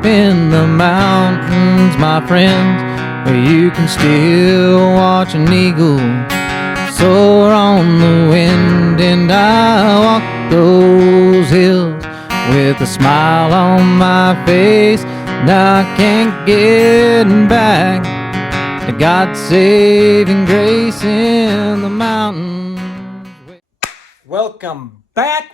up in the mountains, my friends, where you can still watch an eagle soar on the wind. And I walk those hills with a smile on my face, and I can't get back to God's saving grace in the mountains. Welcome back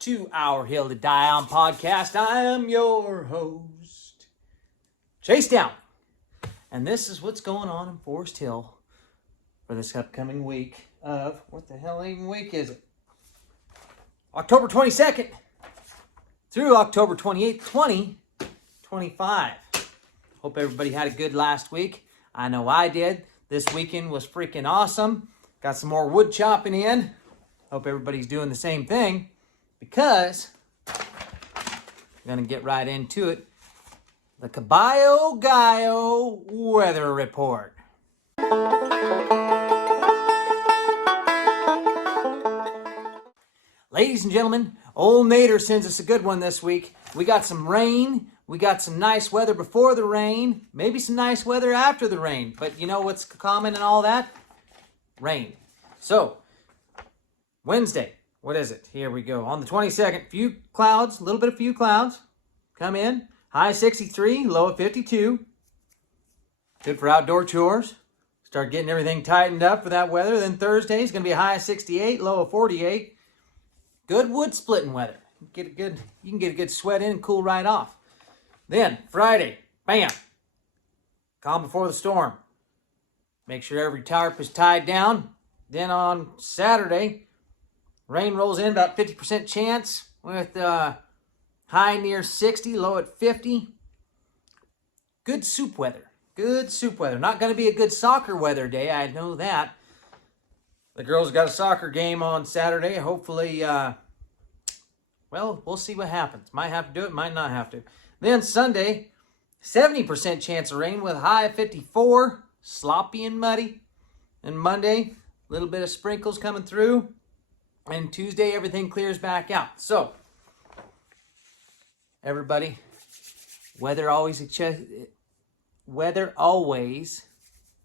to our Hill to Die On podcast. I am your host, Chase Down, and this is what's going on in Forest Hill for this upcoming week of, what the hell even week is it? October 22nd through October 28th, 2025. Hope everybody had a good last week. I know I did. This weekend was freaking awesome. Got some more wood chopping in. Hope everybody's doing the same thing, because I'm going to get right into it. The Caballo Gallo weather report. Ladies and gentlemen, old Nader sends us a good one this week. We got some rain. We got some nice weather before the rain. Maybe some nice weather after the rain. But you know what's common and all that? Rain. So, Wednesday, what is it? Here we go. On the 22nd, few clouds, a little bit of few clouds come in. High 63, low at 52. Good for outdoor chores. Start getting everything tightened up for that weather. Then Thursday is going to be a high of 68, low of 48. Good wood splitting weather. You can get a good sweat in and cool right off. Then Friday, bam, calm before the storm. Make sure every tarp is tied down. Then on Saturday, rain rolls in, about 50% chance with high near 60, low at 50. Good soup weather. Good soup weather. Not going to be a good soccer weather day, I know that. The girls got a soccer game on Saturday. Hopefully, we'll see what happens. Might have to do it, might not have to. Then Sunday, 70% chance of rain with a high of 54. Sloppy and muddy. And Monday, a little bit of sprinkles coming through. And Tuesday, everything clears back out. So, everybody, weather always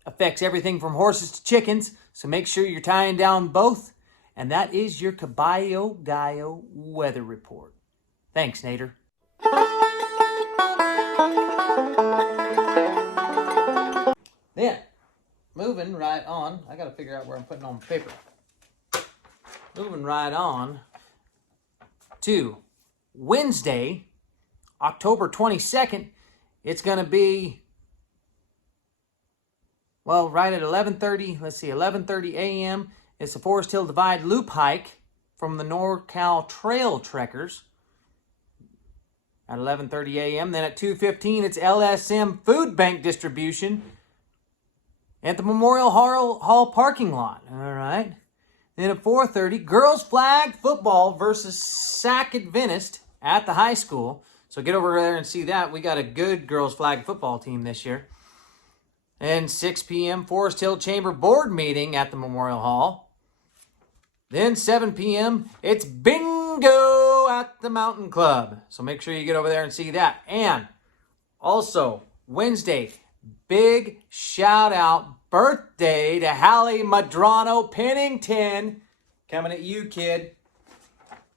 affects everything from horses to chickens. So make sure you're tying down both. And that is your Caballo Gallo weather report. Thanks, Nader. Then, moving right on. I got to figure out where I'm putting on the paper. Moving right on to Wednesday, October 22nd. It's going to be, right at 11:30. Let's see, 11:30 a.m. It's the Forest Hill Divide Loop Hike from the NorCal Trail Trekkers at 11:30 a.m. Then at 2:15, it's LSM Food Bank distribution at the Memorial Hall parking lot. All right. Then at 4:30, girls flag football versus Sac Adventist at the high school. So get over there and see that. We got a good girls flag football team this year. And 6 p.m., Forest Hill Chamber Board meeting at the Memorial Hall. Then 7 p.m., it's bingo at the Mountain Club. So make sure you get over there and see that. And also, Wednesday, big shout out birthday to Hallie Madrano Pennington. Coming at you, kid.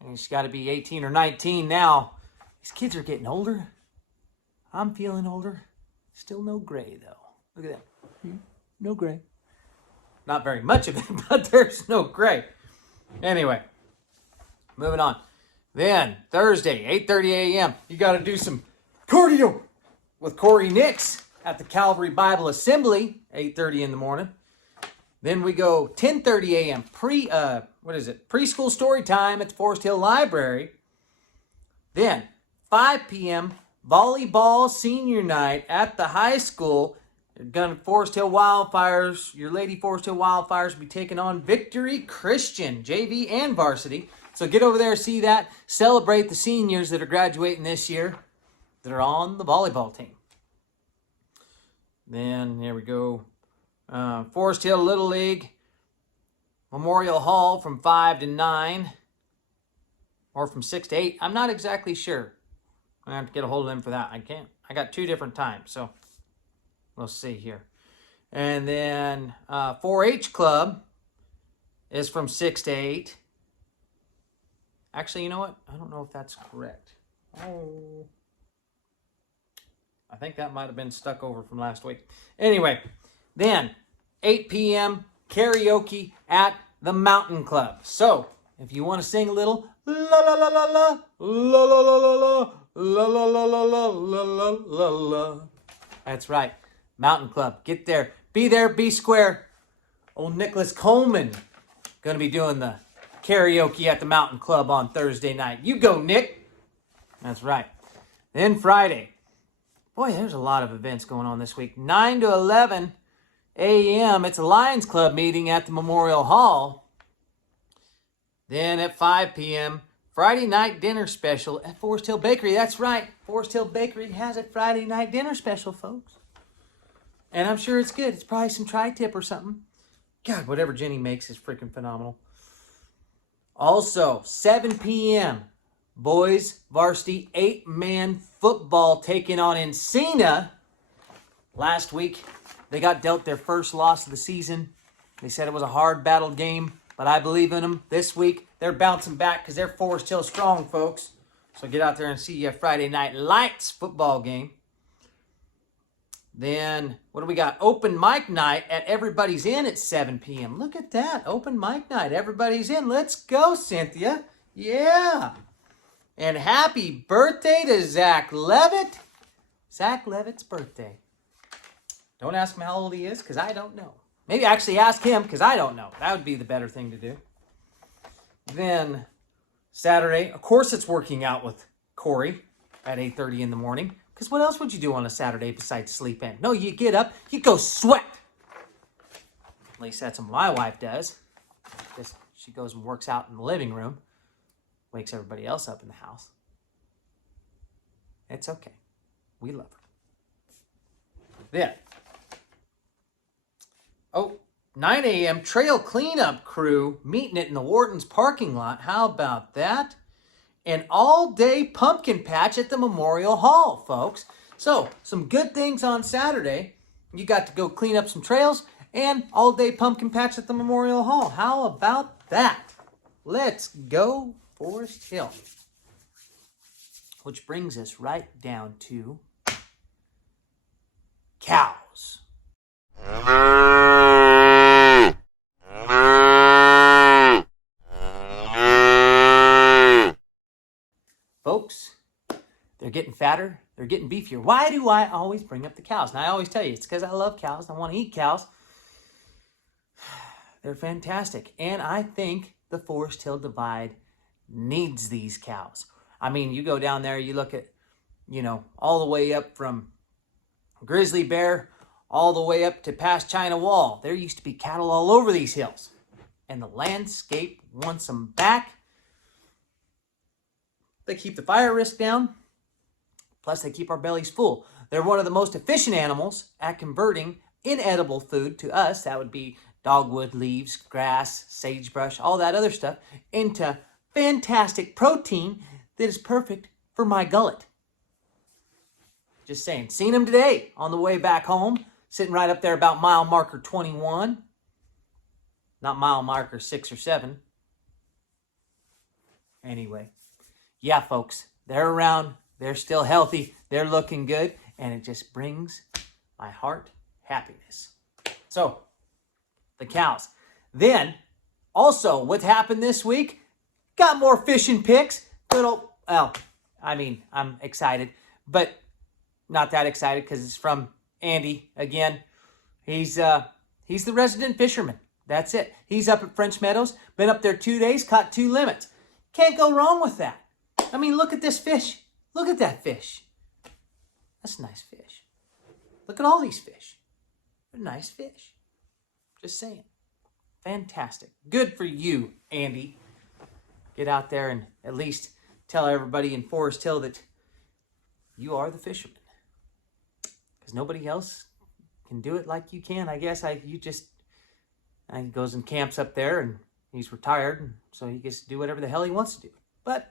And she's got to be 18 or 19 now. These kids are getting older. I'm feeling older. Still no gray, though. Look at that. No gray. Not very much of it, but there's no gray. Anyway, moving on. Then, Thursday, 8:30 a.m., you got to do some cardio with Corey Nix at the Calvary Bible Assembly, 8:30 in the morning. Then we go 10:30 a.m., preschool story time at the Forest Hill Library. Then, 5 p.m., volleyball senior night at the high school. Forest Hill Wildfires, your Lady Forest Hill Wildfires will be taking on Victory Christian, JV and varsity. So get over there, see that. Celebrate the seniors that are graduating this year that are on the volleyball team. Then, here we go. Forest Hill Little League, Memorial Hall from 5 to 9. Or from 6 to 8. I'm not exactly sure. I have to get a hold of them for that. I can't. I got 2 different times, so we'll see here. And then 4-H Club is from 6 to 8. Actually, you know what? I don't know if that's correct. Oh, I think that might have been stuck over from last week. Anyway, then 8 p.m. karaoke at the Mountain Club. So if you want to sing a little la la la la la la la la la la la la la la la la la, that's right, Mountain Club. Get there, be square. Old Nicholas Coleman gonna be doing the karaoke at the Mountain Club on Thursday night. You go, Nick. That's right. Then Friday. Boy, there's a lot of events going on this week. 9 to 11 a.m. It's a Lions Club meeting at the Memorial Hall. Then at 5 p.m., Friday night dinner special at Forest Hill Bakery. That's right. Forest Hill Bakery has a Friday night dinner special, folks. And I'm sure it's good. It's probably some tri-tip or something. God, whatever Jenny makes is freaking phenomenal. Also, 7 p.m., boys varsity 8-man football taking on Encina. Last week, they got dealt their first loss of the season. They said it was a hard battled game, but I believe in them. This week, they're bouncing back because they're Forest Hill strong, folks. So get out there and see your Friday Night Lights football game. Then, what do we got? Open mic night at Everybody's Inn at 7 p.m. Look at that. Open mic night. Everybody's in. Let's go, Cynthia. Yeah. And happy birthday to Zach Levitt. Zach Levitt's birthday. Don't ask him how old he is, because I don't know. Maybe actually ask him, because I don't know. That would be the better thing to do. Then, Saturday, of course it's working out with Corey at 8:30 in the morning. Because what else would you do on a Saturday besides sleep in? No, you get up, you go sweat. At least that's what my wife does. She goes and works out in the living room. Wakes everybody else up in the house. It's okay. We love her. Then, 9 a.m. trail cleanup crew meeting it in the Wharton's parking lot. How about that? An all-day pumpkin patch at the Memorial Hall, folks. So, some good things on Saturday. You got to go clean up some trails and all-day pumpkin patch at the Memorial Hall. How about that? Let's go Forest Hill. Which brings us right down to cows. Folks, they're getting fatter, they're getting beefier. Why do I always bring up the cows? And I always tell you, it's because I love cows. I want to eat cows. They're fantastic. And I think the Forest Hill Divide needs these cows. I mean, you go down there, you look at, all the way up from Grizzly Bear, all the way up to past China Wall. There used to be cattle all over these hills. And the landscape wants them back. They keep the fire risk down. Plus, they keep our bellies full. They're one of the most efficient animals at converting inedible food to us. That would be dogwood, leaves, grass, sagebrush, all that other stuff, into fantastic protein that is perfect for my gullet. Just saying. Seen them today on the way back home, sitting right up there about mile marker 21. Not mile marker 6 or 7. Anyway. Yeah, folks, they're around, they're still healthy, they're looking good, and it just brings my heart happiness. So, the cows. Then, also, what happened this week? Got more fishing pics. I'm excited, but not that excited because it's from Andy again. He's the resident fisherman. That's it. He's up at French Meadows, been up there 2 days, caught 2 limits. Can't go wrong with that. I mean, look at this fish. Look at that fish. That's a nice fish. Look at all these fish. They're nice fish. Just saying. Fantastic. Good for you, Andy. Get out there and at least tell everybody in Forest Hill that you are the fisherman. Because nobody else can do it like you can. I guess he goes and camps up there and he's retired, and so he gets to do whatever the hell he wants to do. But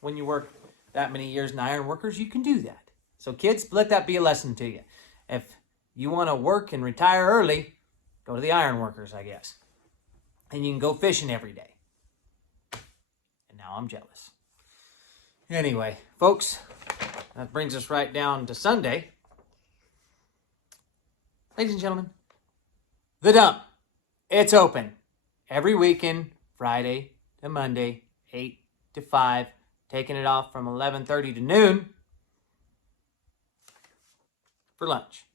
when you work that many years in ironworkers, you can do that. So kids, let that be a lesson to you. If you want to work and retire early, go to the ironworkers, I guess. And you can go fishing every day. And now I'm jealous. Anyway, folks, that brings us right down to Sunday. Ladies and gentlemen, the dump. It's open every weekend, Friday to Monday, 8 to 5, taking it off from 11:30 to noon for lunch.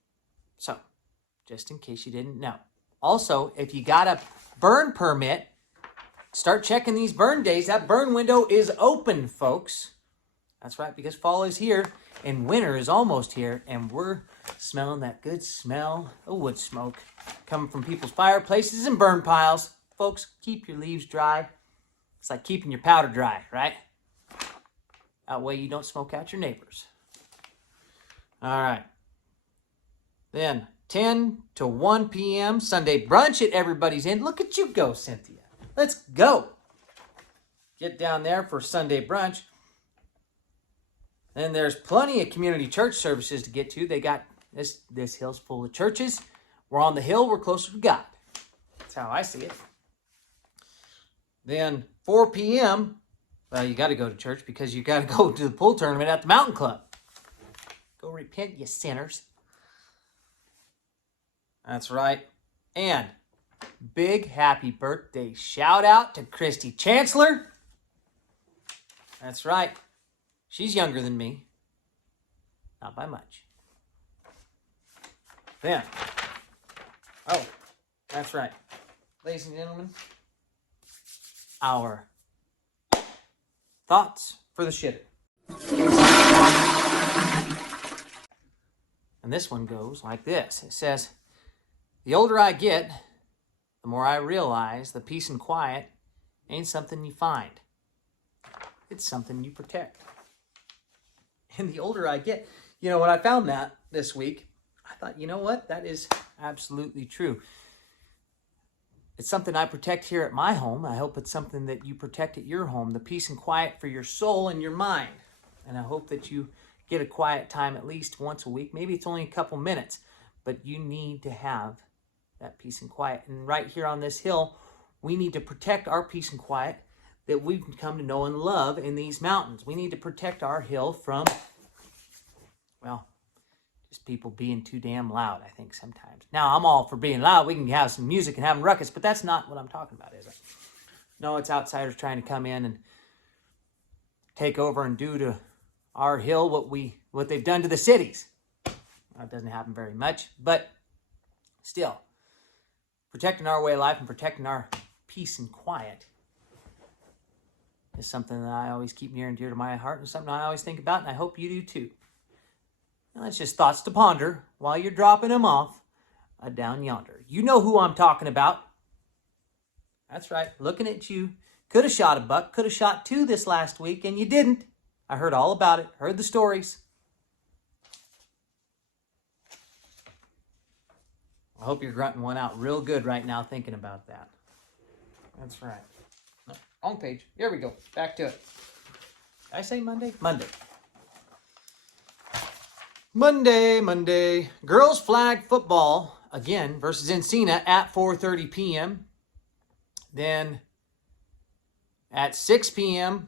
So, just in case you didn't know. Also, if you got a burn permit, start checking these burn days. That burn window is open, folks. That's right, because fall is here and winter is almost here, and we're smelling that good smell of wood smoke coming from people's fireplaces and burn piles. Folks, keep your leaves dry. It's like keeping your powder dry, right? That way you don't smoke out your neighbors. All right. Then 10 to 1 p.m. Sunday brunch at Everybody's Inn. Look at you go, Cynthia. Let's go. Get down there for Sunday brunch. Then there's plenty of community church services to get to. They got this hill's full of churches. We're on the hill. We're closer to God. That's how I see it. Then 4 p.m., well, you got to go to church because you got to go to the pool tournament at the Mountain Club. Go repent, you sinners. That's right. And big happy birthday shout out to Christy Chancellor. That's right. She's younger than me. Not by much. Then, oh, that's right. Ladies and gentlemen, our thoughts for the shitter. And this one goes like this. It says, the older I get, the more I realize the peace and quiet ain't something you find. It's something you protect. And the older I get, when I found that this week, I thought, you know what? That is absolutely true. It's something I protect here at my home. I hope it's something that you protect at your home, the peace and quiet for your soul and your mind. And I hope that you get a quiet time at least once a week. Maybe it's only a couple minutes, but you need to have that peace and quiet. And right here on this hill, we need to protect our peace and quiet that we've come to know and love in these mountains. We need to protect our hill from, well, just people being too damn loud, I think, sometimes. Now, I'm all for being loud. We can have some music and have ruckus, but that's not what I'm talking about, is it? No, it's outsiders trying to come in and take over and do to our hill what they've done to the cities. That doesn't happen very much, but still, protecting our way of life and protecting our peace and quiet is something that I always keep near and dear to my heart and something I always think about, and I hope you do too. Now, that's just thoughts to ponder while you're dropping them off down yonder. You know who I'm talking about. That's right, looking at you. Could have shot a buck, could have shot two this last week, and you didn't. I heard all about it, heard the stories. I hope you're grunting one out real good right now thinking about that. That's right. No, wrong page. Here we go. Back to it. Did I say Monday? Monday. Girls flag football, again, versus Encina at 4:30 p.m. Then at 6 p.m.,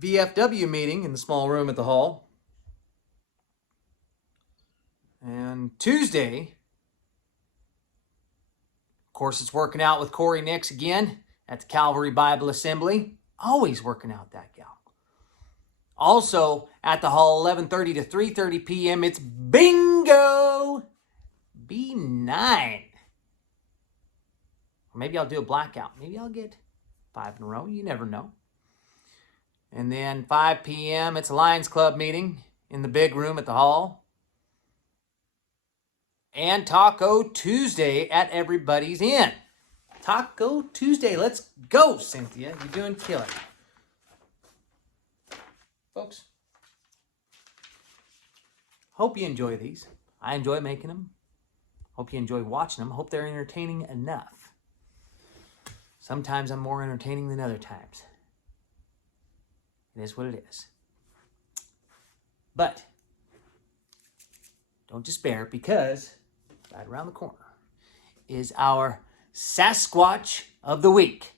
VFW meeting in the small room at the hall. And Tuesday, of course, it's working out with Corey Nix again at the Calvary Bible Assembly. Always working out, that gal. Also at the hall, 11:30 to 3:30 p.m., it's bingo B9. Or maybe I'll do a blackout. Maybe I'll get 5 in a row. You never know. And then 5 p.m., it's a Lions Club meeting in the big room at the hall. And Taco Tuesday at Everybody's Inn. Taco Tuesday. Let's go, Cynthia. You're doing killer. Folks, hope you enjoy these. I enjoy making them. Hope you enjoy watching them. Hope they're entertaining enough. Sometimes I'm more entertaining than other times. It is what it is. But don't despair, because right around the corner is our Sasquatch of the Week.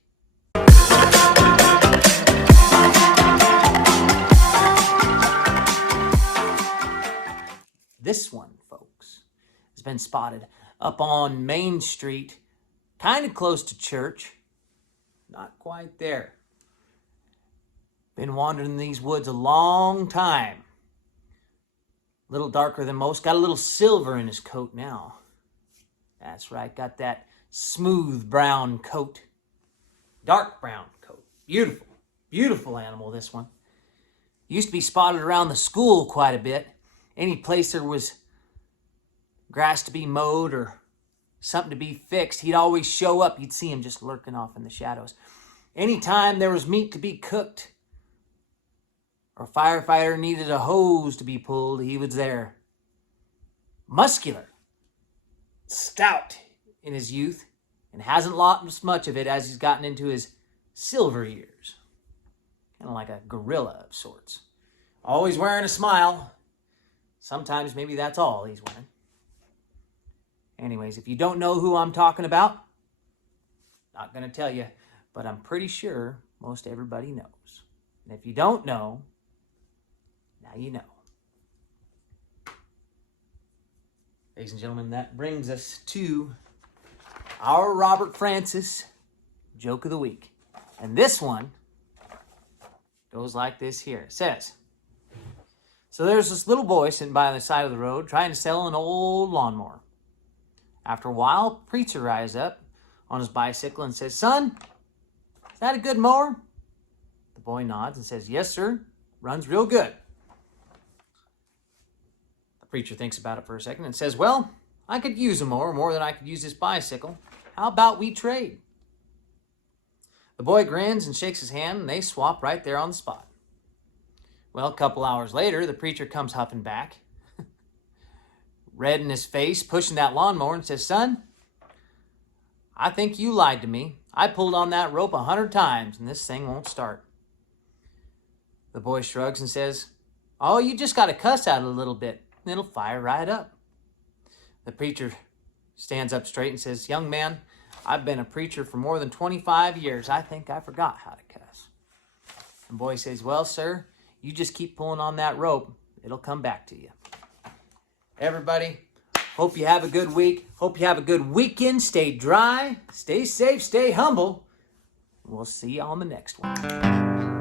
This one, folks, has been spotted up on Main Street, kind of close to church. Not quite there. Been wandering in these woods a long time. A little darker than most. Got a little silver in his coat now. That's right, got that smooth brown coat. Dark brown coat. Beautiful, beautiful animal, this one. Used to be spotted around the school quite a bit. Any place there was grass to be mowed or something to be fixed, he'd always show up. You'd see him just lurking off in the shadows. Anytime there was meat to be cooked or a firefighter needed a hose to be pulled, he was there. Muscular, stout in his youth, and hasn't lost much of it as he's gotten into his silver years. Kind of like a gorilla of sorts. Always wearing a smile. Sometimes maybe that's all he's wearing. Anyways, if you don't know who I'm talking about, not going to tell you, but I'm pretty sure most everybody knows. And if you don't know, now you know. Ladies and gentlemen, that brings us to our Robert Francis Joke of the Week. And this one goes like this here. It says, so there's this little boy sitting by the side of the road trying to sell an old lawnmower. After a while, a preacher rides up on his bicycle and says, son, is that a good mower? The boy nods and says, yes, sir. Runs real good. The preacher thinks about it for a second and says, well, I could use a mower more than I could use this bicycle. How about we trade? The boy grins and shakes his hand, and they swap right there on the spot. Well, a couple hours later, the preacher comes huffing back, red in his face, pushing that lawnmower, and says, son, I think you lied to me. I pulled on that rope 100 times, and this thing won't start. The boy shrugs and says, oh, you just got to cuss at it a little bit, and it'll fire right up. The preacher stands up straight and says, young man, I've been a preacher for more than 25 years. I think I forgot how to cuss. The boy says, well, sir, you just keep pulling on that rope. It'll come back to you. Everybody, hope you have a good week. Hope you have a good weekend. Stay dry, stay safe, stay humble. We'll see you on the next one.